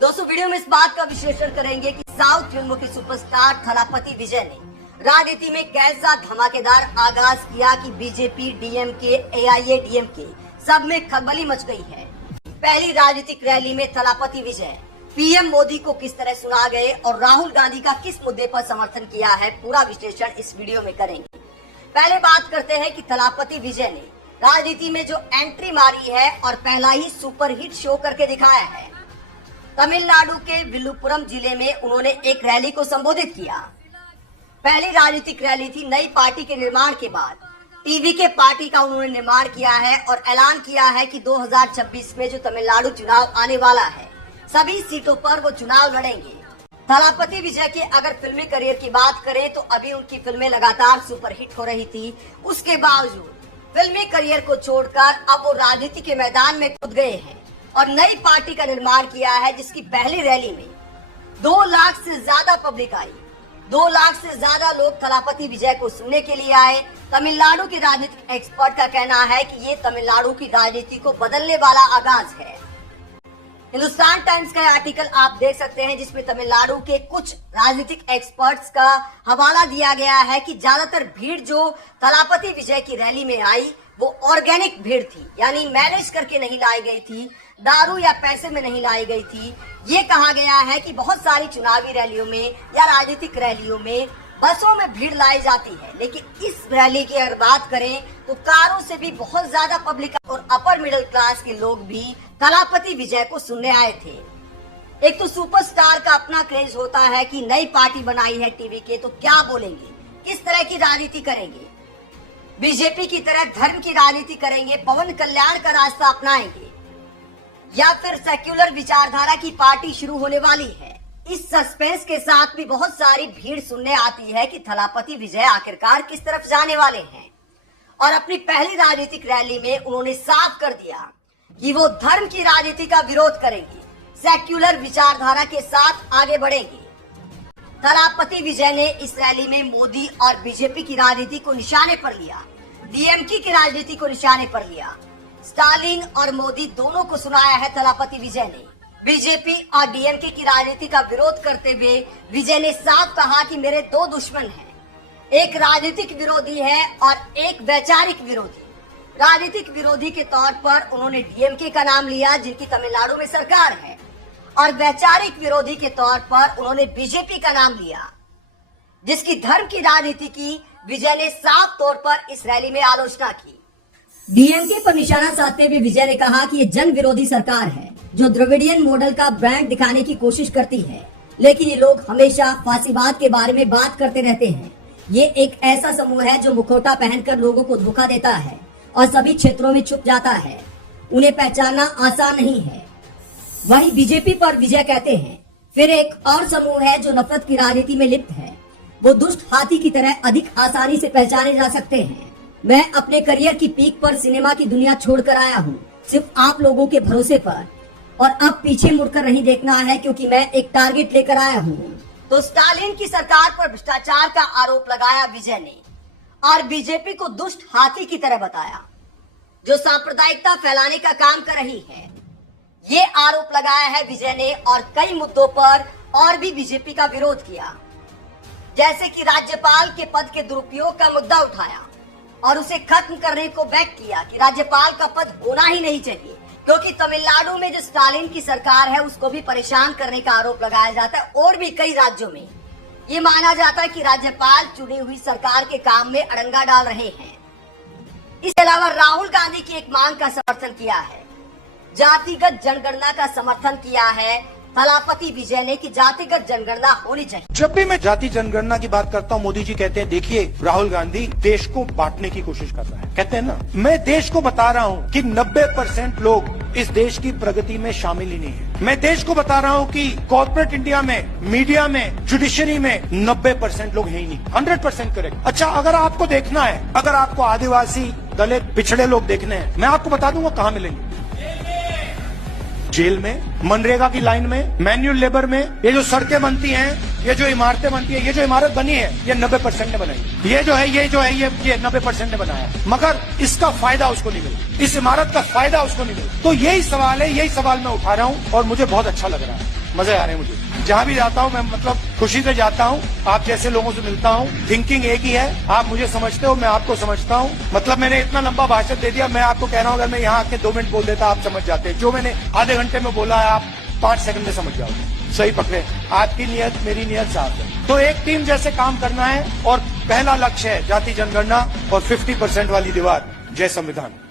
दोस्तों वीडियो में इस बात का विश्लेषण करेंगे कि साउथ फिल्मों की सुपरस्टार थलापति विजय ने राजनीति में कैसा धमाकेदार आगाज किया कि बीजेपी, डीएमके, एआईएडीएमके सब में खलबली मच गई है। पहली राजनीतिक रैली में थलापति विजय पीएम मोदी को किस तरह सुना गए और राहुल गांधी का किस मुद्दे पर समर्थन किया है, पूरा विश्लेषण इस वीडियो में करेंगे। पहले बात करते हैं कि थलापति विजय ने राजनीति में जो एंट्री मारी है और पहला ही सुपरहिट शो करके दिखाया है। तमिलनाडु के विल्लुपुरम जिले में उन्होंने एक रैली को संबोधित किया। पहली राजनीतिक रैली थी। नई पार्टी के निर्माण के बाद टीवी के पार्टी का उन्होंने निर्माण किया है और ऐलान किया है कि 2026 में जो तमिलनाडु चुनाव आने वाला है, सभी सीटों पर वो चुनाव लड़ेंगे। थलापति विजय के अगर फिल्मी करियर की बात करें तो अभी उनकी फिल्में लगातार सुपरहिट हो रही थी। उसके बावजूद फिल्मी करियर को छोड़कर अब वो राजनीति के मैदान में कूद गए हैं और नई पार्टी का निर्माण किया है, जिसकी पहली रैली में 2 लाख से ज्यादा पब्लिक आई। 2 लाख से ज्यादा लोग थलापति विजय को सुनने के लिए आए। तमिलनाडु के राजनीतिक एक्सपर्ट का कहना है कि ये तमिलनाडु की राजनीति को बदलने वाला आगाज है। हिंदुस्तान टाइम्स का आर्टिकल आप देख सकते हैं, जिसमें तमिलनाडु के कुछ राजनीतिक एक्सपर्ट्स का हवाला दिया गया है कि ज्यादातर भीड़ जो थलापति विजय की रैली में आई वो ऑर्गेनिक भीड़ थी, यानी मैनेज करके नहीं लाई गई थी, दारू या पैसे में नहीं लाई गई थी। ये कहा गया है कि बहुत सारी चुनावी रैलियों में या राजनीतिक रैलियों में बसों में भीड़ लाई जाती है, लेकिन इस रैली की अगर बात करें तो कारों से भी बहुत ज्यादा पब्लिक और अपर मिडिल क्लास के लोग भी थलापति विजय को सुनने आए थे। एक तो सुपरस्टार का अपना क्रेज होता है कि नई पार्टी बनाई है टीवी के, तो क्या बोलेंगे, किस तरह की राजनीति करेंगे, बीजेपी की तरह धर्म की राजनीति करेंगे, पवन कल्याण का रास्ता अपनाएंगे या फिर सेक्युलर विचारधारा की पार्टी शुरू होने वाली है। इस सस्पेंस के साथ भी बहुत सारी भीड़ सुनने आती है कि थलापति विजय आखिरकार किस तरफ जाने वाले हैं। और अपनी पहली राजनीतिक रैली में उन्होंने साफ कर दिया कि वो धर्म की राजनीति का विरोध करेंगे, सेक्युलर विचारधारा के साथ आगे बढ़ेंगे। थलापति विजय ने इस रैली में मोदी और बीजेपी की राजनीति को निशाने पर लिया, डीएमके की राजनीति को निशाने पर लिया। स्टालिन और मोदी दोनों को सुनाया है थलापति विजय ने। बीजेपी और डीएमके की राजनीति का विरोध करते हुए विजय ने साफ कहा कि मेरे 2 दुश्मन हैं, एक राजनीतिक विरोधी है और एक वैचारिक विरोधी। राजनीतिक विरोधी के तौर पर उन्होंने डीएमके का नाम लिया, जिनकी तमिलनाडु में सरकार है, और वैचारिक विरोधी के तौर पर उन्होंने बीजेपी का नाम लिया, जिसकी धर्म की राजनीति की विजय ने साफ तौर पर इस रैली में आलोचना की। डीएमके पर निशाना साधते हुए विजय ने कहा कि ये जन विरोधी सरकार है जो द्रविडियन मॉडल का ब्रांड दिखाने की कोशिश करती है, लेकिन ये लोग हमेशा फांसीवाद के बारे में बात करते रहते हैं। ये एक ऐसा समूह है जो मुखौटा पहनकर लोगों को धोखा देता है और सभी क्षेत्रों में छुप जाता है। उन्हें पहचानना आसान नहीं है। वही बीजेपी पर विजय कहते हैं। फिर एक और समूह है जो नफरत की राजनीति में लिप्त है। वो दुष्ट हाथी की तरह अधिक आसानी से पहचाने जा सकते हैं। मैं अपने करियर की पीक पर सिनेमा की दुनिया छोड़कर आया हूँ, सिर्फ आप लोगों के भरोसे पर, और अब पीछे मुड़कर नहीं देखना है, क्योंकि मैं एक टारगेट लेकर आया हूँ। तो स्टालिन की सरकार पर भ्रष्टाचार का आरोप लगाया विजय ने और बीजेपी को दुष्ट हाथी की तरह बताया, जो सांप्रदायिकता फैलाने का काम कर रही है। ये आरोप लगाया है विजय ने और कई मुद्दों पर और भी बीजेपी का विरोध किया, जैसे कि राज्यपाल के पद के दुरुपयोग का मुद्दा उठाया और उसे खत्म करने को बैक किया कि राज्यपाल का पद होना ही नहीं चाहिए, क्योंकि तमिलनाडु में जो स्टालिन की सरकार है उसको भी परेशान करने का आरोप लगाया जाता है। और भी कई राज्यों में ये माना जाता है कि राज्यपाल चुनी हुई सरकार के काम में अड़ंगा डाल रहे हैं। इसके अलावा राहुल गांधी की एक मांग का समर्थन किया है, जातिगत जनगणना का समर्थन किया है थलापति विजय ने कि जातिगत जनगणना होनी चाहिए। जब भी मैं जाति जनगणना की बात करता हूँ, मोदी जी कहते हैं देखिए राहुल गांधी देश को बांटने की कोशिश कर रहा है। कहते हैं ना, मैं देश को बता रहा हूँ कि 90% लोग इस देश की प्रगति में शामिल ही नहीं है। मैं देश को बता रहा हूँ कि कॉर्पोरेट इंडिया में, मीडिया में, जुडिशरी में 90% लोग है ही नहीं। 100% करेक्ट। अच्छा, अगर आपको देखना है, अगर आपको आदिवासी, दलित, पिछड़े लोग देखने हैं, मैं आपको बता दूंगा कहाँ मिलेंगे। जेल में, मनरेगा की लाइन में, मैन्युअल लेबर में। ये जो सड़कें बनती हैं, ये जो इमारतें बनती है, ये जो इमारत बनी है, ये 90% ने बनाई। ये 90% ने बनाया, मगर इसका फायदा उसको नहीं मिला, इस इमारत का फायदा उसको नहीं मिला। तो यही सवाल है, यही सवाल मैं उठा रहा हूँ और मुझे बहुत अच्छा लग रहा है। मजे आ रहे हैं मुझे। जहाँ भी जाता हूँ मैं मतलब खुशी से जाता हूँ, आप जैसे लोगों से मिलता हूँ, थिंकिंग एक ही है, आप मुझे समझते हो, मैं आपको समझता हूँ। मतलब मैंने इतना लंबा भाषण दे दिया, मैं आपको कह रहा हूँ अगर मैं यहाँ आके 2 मिनट बोल देता आप समझ जाते। जो मैंने आधे घंटे में बोला है आप 5 सेकंड में समझ जाओगे। सही पकड़े, आपकी नियत मेरी नियत साफ है। तो एक टीम जैसे काम करना है और पहला लक्ष्य है जाति जनगणना और 50% वाली दीवार। जय संविधान।